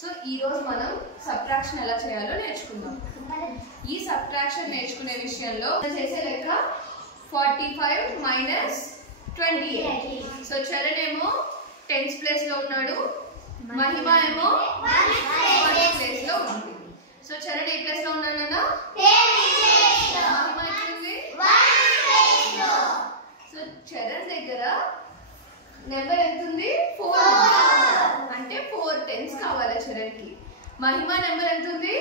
So ఈ రోజు మనం సబ్ట్రాక్షన్ ఎలా చేయాలో నేర్చుకుందాం. ఈ సబ్ట్రాక్షన్ నేర్చుకునే విషయంలో చేసే లెక్క 45 మైనస్ 28. సో చరణ్ ఏమో 10th ప్లేస్ లో ఉన్నాడు, మహిమ ఏమో 1st ప్లేస్ లో ఉంది. సో చరణ్ ఏ ప్లేస్ లో ఉన్నాడన్నా? మహిమ ఎక్కడుంది? సో చరణ్ దగ్గర నెంబర్ ఎంత ఉంది? 4. అంటే 4 10s కావాలి చరణ్ కి. మహిమ నెంబర్ ఎంత ఉంది?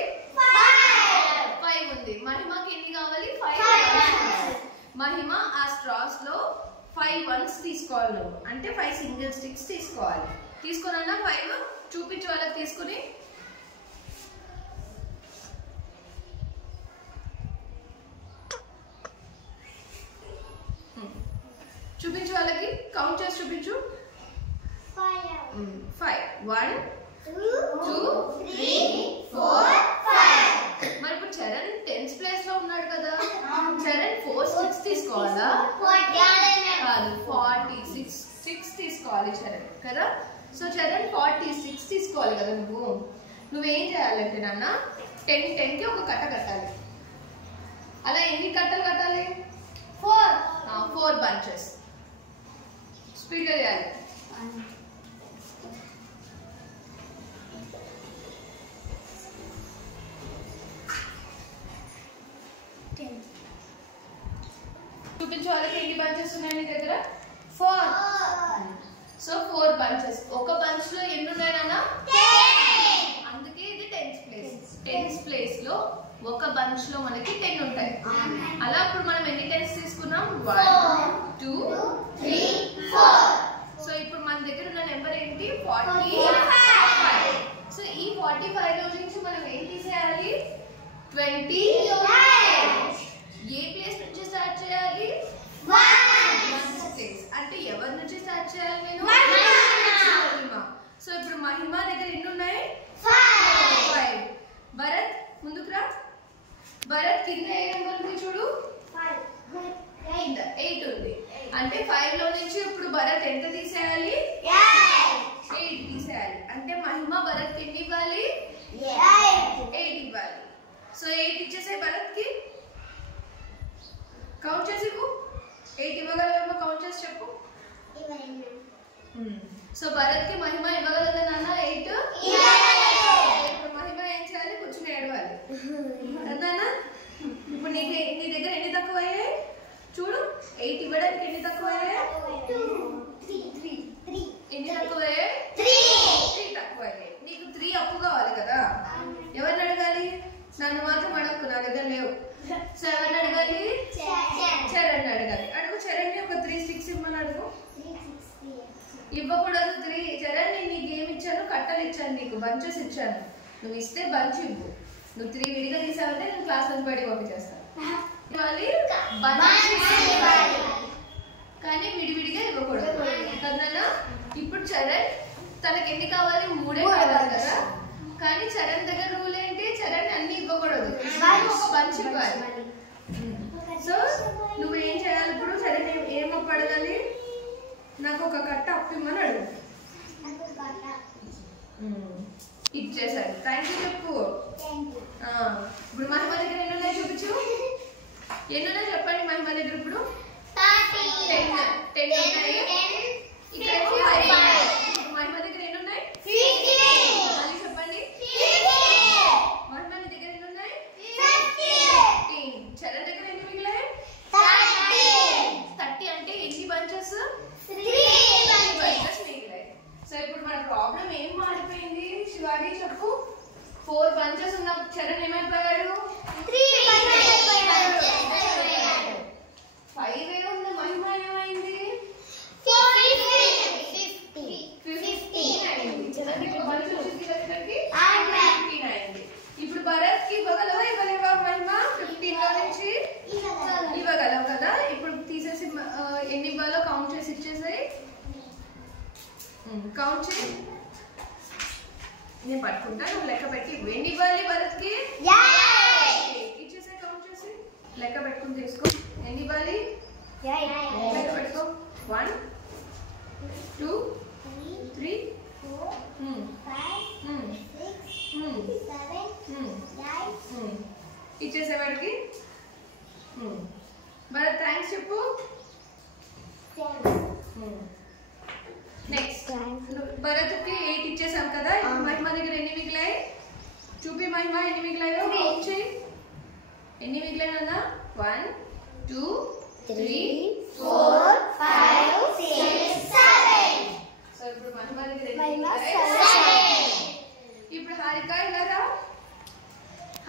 5 ఉంది. మహిమకి ఎన్ని కావాలి? 5. మహిమ ఆ స్ట్రాస్ లో 5 1s తీసుకోవాలి నువ్వు, అంటే 5 సింగిల్ స్టిక్స్ తీసుకోవాలి. తీసుకున్నా 5 చూపించే వాళ్ళకి తీసుకుని చూపించు, వాళ్ళకి కౌంట్ చేసి చూపించు. 5 1 2 3 4 5. మరి ఇప్పుడు చరణ్ 10th ప్లేస్ లో ఉన్నాడు కదా, చరణ్ 4 6 తీసుకోవాలా? కాదు, 46 6 తీసుకోవాలి చరణ్ కదా. సో చరణ్ 46 తీసుకోవాలి కదా. నువ్వేం చేయాలంటే నాన్న 10 10 కి ఒక కట్ట కట్టాలి. అలా ఎన్ని కట్టలు కట్టాలి? 4 బంచెస్. స్పీడ్గా చేయాలి. చూపించే వాళ్ళకి ఎన్ని బంచెస్ ఉన్నాయి నీ దగ్గర? 4. So 4 bunches. ఒక బంచ్ లో ఎన్ని ఉన్నాయి నాన్న? 10. అందుకే ఇది 10th ప్లేస్. 10th ప్లేస్ లో ఒక బంచ్ లో మనకి 10 ఉంటాయి. అలా ఇప్పుడు మనం ఎన్ని 10s తీసుకున్నాం? 1 2 3 4. సో ఇప్పుడు మన దగ్గర ఉన్న నెంబర్ ఏంటి? 45. సో ఈ 45 లో నుంచి మనం ఏం తీసేయాలి? 28. ఏ ప్లేస్ నుంచి స్టార్ట్ చేయాలి? 1st place. అంటే ఎవరి నుంచి స్టార్ట్ చేయాలి నేను? మహిమ. సో ఇప్పుడు మహిమ దగ్గర ఎన్ని ఉన్నాయి? 5. భరత్ ముందుకు రా. భరత్ కింద ఏ నెంబర్ ఉంది చూడు? 8 ఉంది. అంటే 5 లో నుంచి ఇప్పుడు భరత్ ఎంత తీసేయాలి? 8 తీసేయాలి. అంటే మహిమ భరత్ కి ఎన్ని ఇవ్వాలి? 8 ఇవ్వాలి. సో 8 ఇచ్చేసే భరత్ కి. కౌంట్ చేసి 8 ఇవ్వగలమో కౌంట్ చేసి చెప్పు. సో భరత్ కి మహిమ ఇవ్వగలదా నాన్న 8? ఇప్పుడు మహిమ ఏం చేయాలి? కూర్చుని ఏడవాలి కదా. ఇప్పుడు నీ దగ్గర ఎన్ని తక్కువ అయ్యాయి చూడు. 8 ఇవ్వడానికి ఎన్ని తక్కువ అయ్యాయి? ఎన్ని తక్కువ అయ్యాయి? 3 తక్కువ అయ్యాయి. నీకు 3 అప్పు కావాలి కదా. ఎవరిని అడగాలి? నన్ను మాత్రం అడగకు, నా దగ్గర లేవు. సో ఎవరిని అడగాలి? చరణ్ అడగాలి. అడుగు చరణ్ ని ఒక 3 స్టిక్స్ ఇవ్వమని అడుగు. ఇవ్వకూడదు 3. చరణ్ నేను నీకు ఏమి ఇచ్చాను? కట్టలు ఇచ్చాను, నీకు బంచెస్ ఇచ్చాను. నువ్వు ఇస్తే బంచ్ ఇవ్వు. నువ్వు 3 విడిగా తీసావంటే నేను క్లాస్ లో బయట పంపించేస్తాను. కానీ విడివిడిగా ఇవ్వకూడదు కదా. ఇప్పుడు చరణ్ తనకి ఎన్ని కావాలి? 3 కావాలి కదా. కానీ చరణ్ దగ్గర రూల్ ఏంటి? చరణ్ అన్ని ఇవ్వకూడదు, ఒక బంచ్ ఇవ్వాలి. సో నువ్వేం చేయాలి ఇప్పుడు? చరణ్ ఏం అప్పు అడగాలి? నాకు ఒక కట్ట అప్పిమ్మని అడుగు. ఇచ్చేసాడు. థ్యాంక్ యూ చెప్పు. ఇప్పుడు మహిమ దగ్గర ఎన్ని ఉన్నాయి చూపించు. ఎన్ని ఉన్నాయి చెప్పండి మహిమ దగ్గర ఇప్పుడు? 10 ఉన్నాయి. ఇక్కడ 5. మహిమ దగ్గర ఎన్ని ఉన్నాయి? మళ్ళీ చెప్పండి. మహిమ దగ్గర ఎన్ని ఉన్నాయి? 15. చరణ్ దగ్గర ఎన్ని మిగిలాయి? 30. అంటే ఎన్ని బంచెస్? 3 బంచెస్ మిగిలాయి. సో ఇప్పుడు మన ప్రాబ్లం ఏం మారిపోయింది శివాజీ చెప్పు. 4 బంచెస్ ఉన్న చరణ్ ఏమైపోయాడు? 5 ఉన్న మహిమ ఏమైంది? 15 అయింది. చరణ్ ఇప్పుడు బంచ్ వచ్చింది దగ్గరికి 15 అయింది. ఇప్పుడు భరత్ కి ఇవ్వగలవా ఇవ్వలేవా మహిమ? 15 లో నుంచి ఇవ్వగలవు కదా. ఇప్పుడు తీసేసి ఎన్ని ఇవ్వాలో కౌంట్ చేసి ఇచ్చేసాయి. కౌంట్ చేయి. నేను పట్టుకుంటా, నువ్వు లెక్క పెట్టి ఎన్ని ఇవ్వాలి భరత్ కి? ఇచ్చేసే కౌంట్ చేసి లెక్క పెట్టుకుని తీసుకో. ఎన్ని ఇవ్వాలి? లెక్క పెట్టుకో. 1 2 3 4 5 6 ఇచ్చేసేవాడికి భరత్ థ్యాంక్స్ చెప్పు. నెక్స్ట్ భరత్కి 8 ఇచ్చేసాం కదా. ఇప్పుడు మహిమ దగ్గర ఎన్ని మిగిలాయి చూపి. మహిమ ఎన్ని మిగిలాయో కౌంట్ చేయి. ఎన్ని మిగిలాయన్నా? 1 2 3 4 5 6 7. సో ఇప్పుడు మహిమ దగ్గర ఎన్ని మిగిలాయి? 7. ఇప్పుడు హారిక ఇలారా.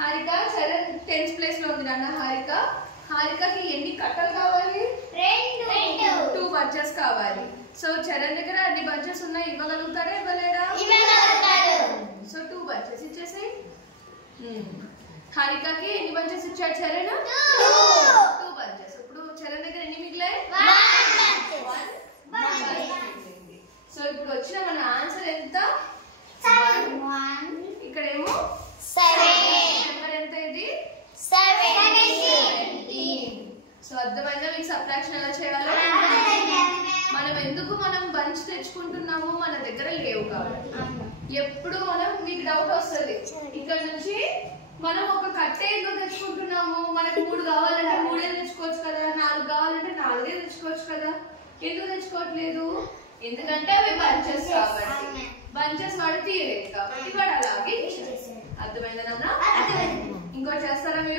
హారిక చరణ్ 10th ప్లేస్ లో ఉంది నాన్న. హారికకి ఎన్ని కట్టలు కావాలి? 2 బంచెస్ కావాలి. సో చరణ్ దగ్గర అన్ని బంచెస్ ఉన్నాయి. ఇవ్వగలుగుతాడా ఇవ్వలేడా? సో 2 బంచెస్ ఇచ్చేసి. హారికకి ఎన్ని బంచెస్ ఇచ్చాడు చరణ్? 2 బంచెస్. ఇప్పుడు చరణ్ దగ్గర ఎన్ని మిగిలాయి? 1. సో ఇప్పుడు వచ్చిన మన ఆన్సర్ ఎంత? 1. ఇక్కడేమో 7. నెంబర్ ఎంత ఇది? 17. సో అర్థమైందా మీకు సబ్ట్రాక్షన్ ఎలా చేయాలో? మనం ఎందుకు బంచ్ తెచ్చుకుంటున్నాము? మన దగ్గర లేవు కాబట్టి. ఎప్పుడు మీకు డౌట్ వస్తుంది, ఇక్కడ నుంచి మనం ఒక కట్టే ఎందుకు తెచ్చుకుంటున్నాము? మనకు 3 కావాలంటే 3 తెచ్చుకోవచ్చు కదా, 4 కావాలంటే 4 తెచ్చుకోవచ్చు కదా. ఎందుకు తెచ్చుకోవట్లేదు? ఎందుకంటే అవి బంచెస్ కాబట్టి. బంచెస్ వాడు తీయలేదు కాబట్టి వాడు అలాగే. అర్థమైందా నాన్న? ఇంకోటి చేస్తారా మీరు?